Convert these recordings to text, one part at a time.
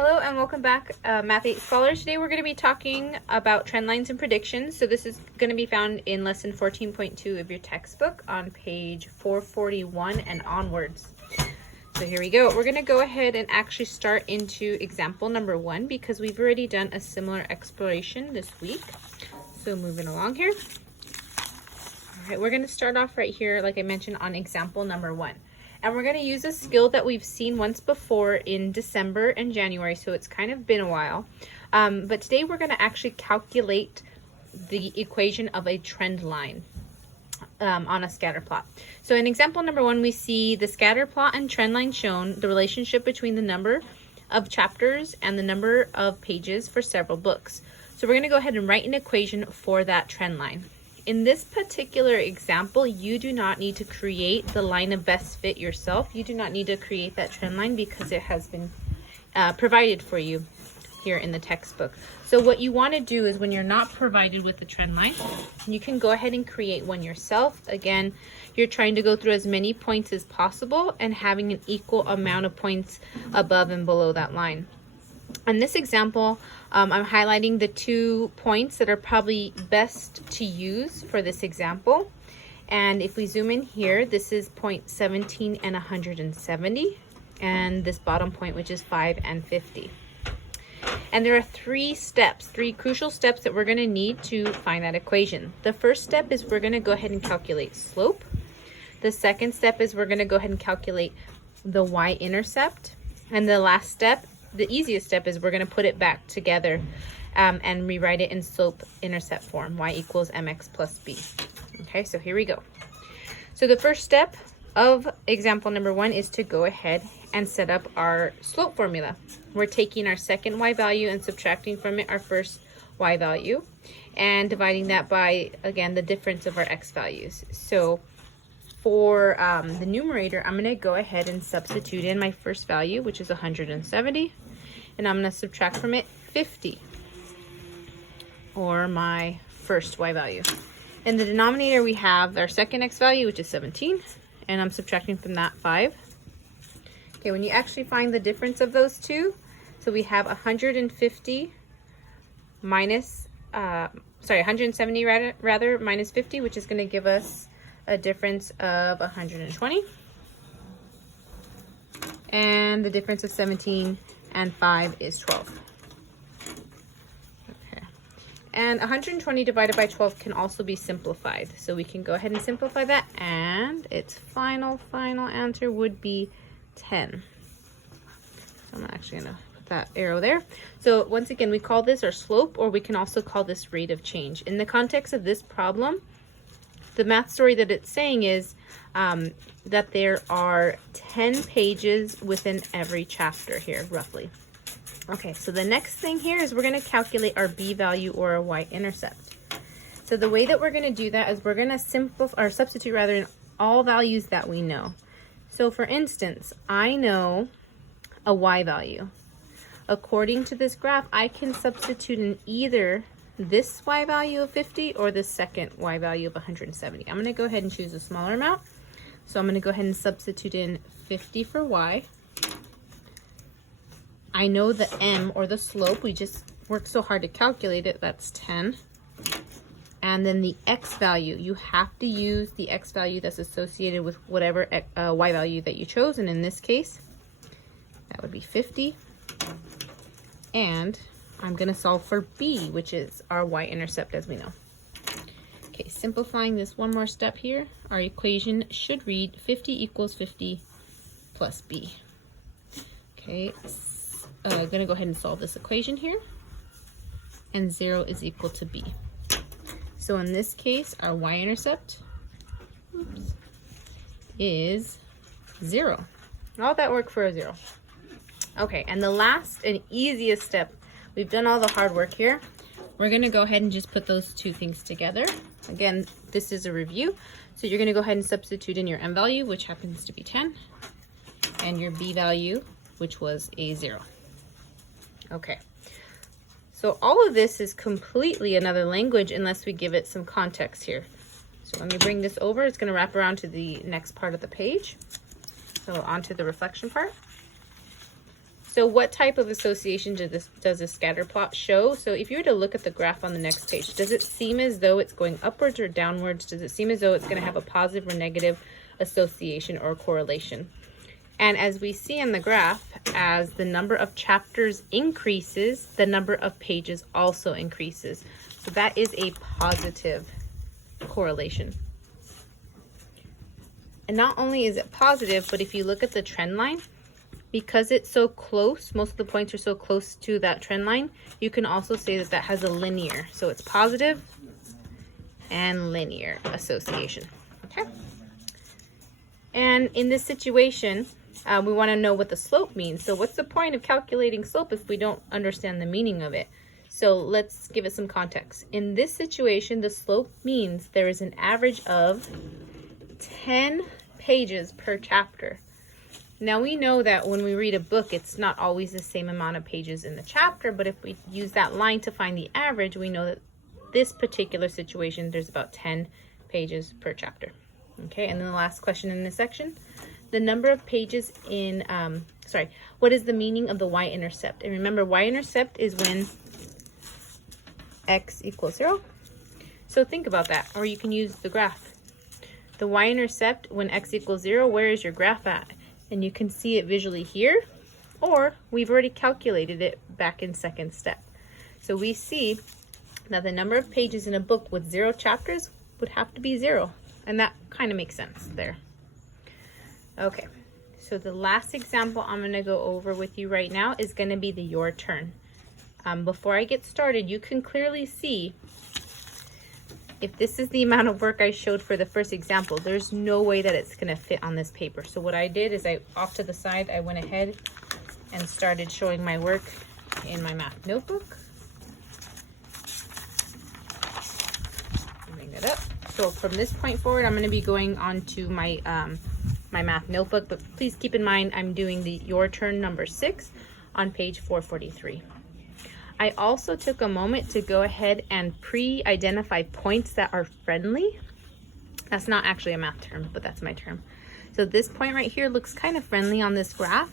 Hello and welcome back, Math 8 Scholars. Today we're going to be talking about trend lines and predictions. So this is going to be found in lesson 14.2 of your textbook on page 441 and onwards. So here we go. We're going to go ahead and actually start into example number 1 because we've already done a similar exploration this week. So moving along here. All right, we're going to start off right here, like I mentioned, on example number 1. And we're going to use a skill that we've seen once before in December and January, so it's kind of been a while. But today we're going to actually calculate the equation of a trend line on a scatter plot. So in example number 1, we see the scatter plot and trend line shown, the relationship between the number of chapters and the number of pages for several books. So we're going to go ahead and write an equation for that trend line. In this particular example, you do not need to create the line of best fit yourself. You do not need to create that trend line because it has been provided for you here in the textbook. So what you want to do is when you're not provided with the trend line, you can go ahead and create one yourself. Again, you're trying to go through as many points as possible and having an equal amount of points above and below that line. In this example, I'm highlighting the 2 points that are probably best to use for this example. And if we zoom in here, this is point 17 and 170, and this bottom point, which is 5 and 50. And there are 3 crucial steps that we're going to need to find that equation. The first step is we're going to go ahead and calculate slope. The second step is we're going to go ahead and calculate the y-intercept. And the last step, the easiest step, is we're going to put it back together and rewrite it in slope-intercept form, y equals mx plus b. Okay, so here we go. So the first step of example number 1 is to go ahead and set up our slope formula. We're taking our second y value and subtracting from it our first y value and dividing that by, again, the difference of our x values. So for the numerator, I'm going to go ahead and substitute in my first value, which is 170, and I'm going to subtract from it 50, or my first y value. In the denominator, we have our second x value, which is 17, and I'm subtracting from that 5. Okay, when you actually find the difference of those two, so we have 150 minus, 170 rather, minus 50, which is going to give us a difference of 120, and the difference of 17 and 5 is 12. Okay, and 120 divided by 12 can also be simplified, so we can go ahead and simplify that, and its final answer would be 10. So I'm actually going to put that arrow there. So once again, we call this our slope, or we can also call this rate of change. In the context of this problem, the math story that it's saying is that there are 10 pages within every chapter here, roughly. Okay, so the next thing here is we're going to calculate our b value, or our y-intercept. So the way that we're going to do that is we're going to substitute rather in all values that we know. So for instance, I know a y value. According to this graph, I can substitute in either this y value of 50 or the second y value of 170. I'm going to go ahead and choose a smaller amount. So I'm going to go ahead and substitute in 50 for y. I know the m, or the slope. We just worked so hard to calculate it. That's 10. And then the x value, you have to use the x value that's associated with whatever y value that you chose. And in this case, that would be 50. And I'm going to solve for b, which is our y-intercept, as we know. Okay, simplifying this one more step here, our equation should read 50 equals 50 plus b. Okay, I'm going to go ahead and solve this equation here, and 0 is equal to b. So in this case, our y-intercept is 0. All that work for a 0. Okay, and the last and easiest step, we've done all the hard work here. We're going to go ahead and just put those 2 things together. Again, this is a review. So you're going to go ahead and substitute in your m value, which happens to be 10, and your b value, which was a 0. Okay. So all of this is completely another language unless we give it some context here. So let me bring this over. It's going to wrap around to the next part of the page. So onto the reflection part. So what type of association does this scatter plot show? So if you were to look at the graph on the next page, does it seem as though it's going upwards or downwards? Does it seem as though it's going to have a positive or negative association or correlation? And as we see in the graph, as the number of chapters increases, the number of pages also increases. So that is a positive correlation. And not only is it positive, but if you look at the trend line, because it's so close, most of the points are so close to that trend line, you can also say that that has a linear. So it's positive and linear association. Okay. And in this situation, we want to know what the slope means. So what's the point of calculating slope if we don't understand the meaning of it? So let's give it some context. In this situation, the slope means there is an average of 10 pages per chapter. Now we know that when we read a book, it's not always the same amount of pages in the chapter, but if we use that line to find the average, we know that this particular situation, there's about 10 pages per chapter. Okay, and then the last question in this section, the number of pages in, what is the meaning of the y-intercept? And remember, y-intercept is when x equals 0. So think about that, or you can use the graph. The y-intercept when x equals 0, where is your graph at? And you can see it visually here, or we've already calculated it back in second step. So we see that the number of pages in a book with 0 chapters would have to be 0. And that kind of makes sense there. Okay, so the last example I'm going to go over with you right now is going to be the your turn. Before I get started, you can clearly see if this is the amount of work I showed for the first example, there's no way that it's going to fit on this paper. So what I did is off to the side, I went ahead and started showing my work in my math notebook. Bring it up. So from this point forward, I'm going to be going on to my my math notebook, but please keep in mind I'm doing the your turn number 6 on page 443. I also took a moment to go ahead and pre-identify points that are friendly. That's not actually a math term, but that's my term. So this point right here looks kind of friendly on this graph.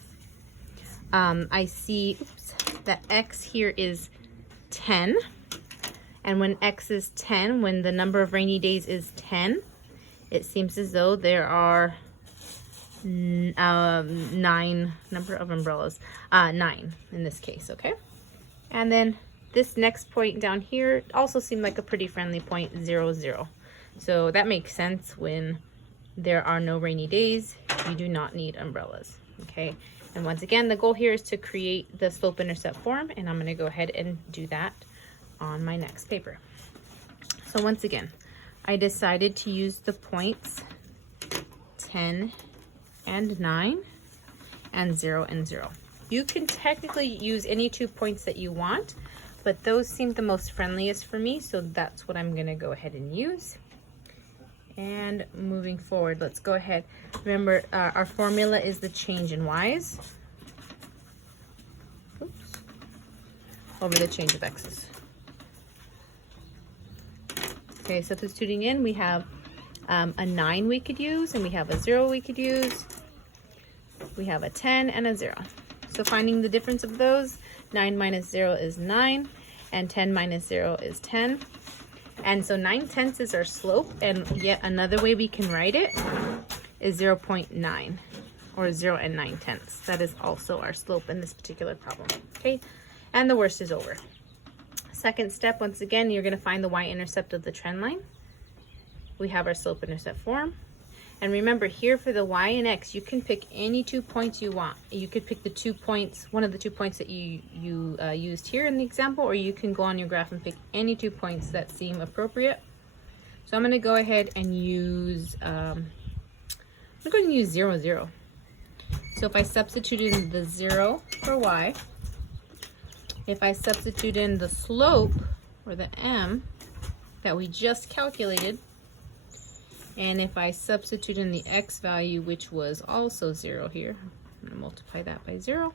I see that x here is 10. And when x is 10, when the number of rainy days is 10, it seems as though there are 9 number of umbrellas, 9 in this case, okay? And then this next point down here also seemed like a pretty friendly point, 0, 0. So that makes sense. When there are no rainy days, you do not need umbrellas, okay? And once again, the goal here is to create the slope-intercept form, and I'm going to go ahead and do that on my next paper. So once again, I decided to use the points 10 and 9 and 0 and 0. You can technically use any 2 points that you want, but those seem the most friendliest for me, so that's what I'm going to go ahead and use. And moving forward, let's go ahead. Remember, our formula is the change in y's over the change of x's. Okay, substituting in, we have a 9 we could use, and we have a 0 we could use. We have a 10 and a 0. So finding the difference of those, 9 minus 0 is 9, and 10 minus 0 is 10. And so 9/10 is our slope, and yet another way we can write it is 0.9, or 0 and 9/10. That is also our slope in this particular problem, okay? And the worst is over. Second step, once again, you're going to find the y-intercept of the trend line. We have our slope-intercept form. And remember, here for the y and x, you can pick any 2 points you want. You could pick the 2 points, one of the 2 points that you used here in the example, or you can go on your graph and pick any 2 points that seem appropriate. So I'm going to go ahead and use, I'm going to use 0, 0. So if I substitute in the 0 for y, if I substitute in the slope, or the m, that we just calculated, and if I substitute in the x value, which was also 0 here, I'm going to multiply that by 0.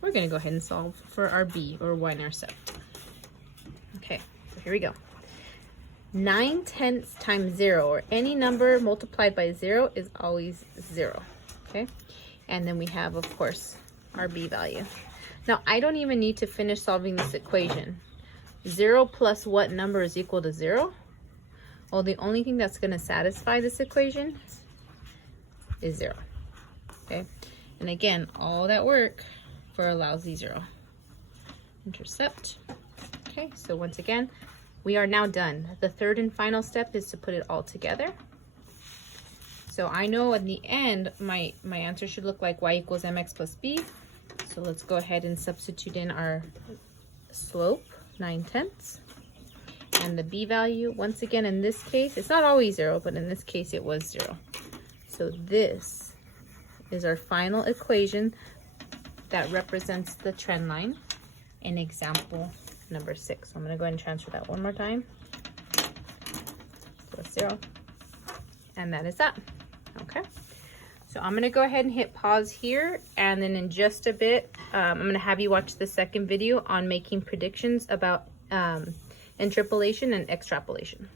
We're going to go ahead and solve for our b, or y-intercept. Okay, so here we go. 9/10 times 0, or any number multiplied by 0, is always 0. Okay, and then we have, of course, our b value. Now, I don't even need to finish solving this equation. 0 plus what number is equal to 0? Well, the only thing that's going to satisfy this equation is 0. Okay, and again, all that work for a lousy 0. Intercept. Okay, so once again, we are now done. The third and final step is to put it all together. So I know in the end, my answer should look like y equals mx plus b. So let's go ahead and substitute in our slope, 9/10. And the b value, once again, in this case, it's not always 0, but in this case, it was 0. So this is our final equation that represents the trend line in example number 6. So I'm going to go ahead and transfer that one more time. So it's 0. And that is that. Okay. So I'm going to go ahead and hit pause here. And then in just a bit, I'm going to have you watch the second video on making predictions about interpolation and extrapolation.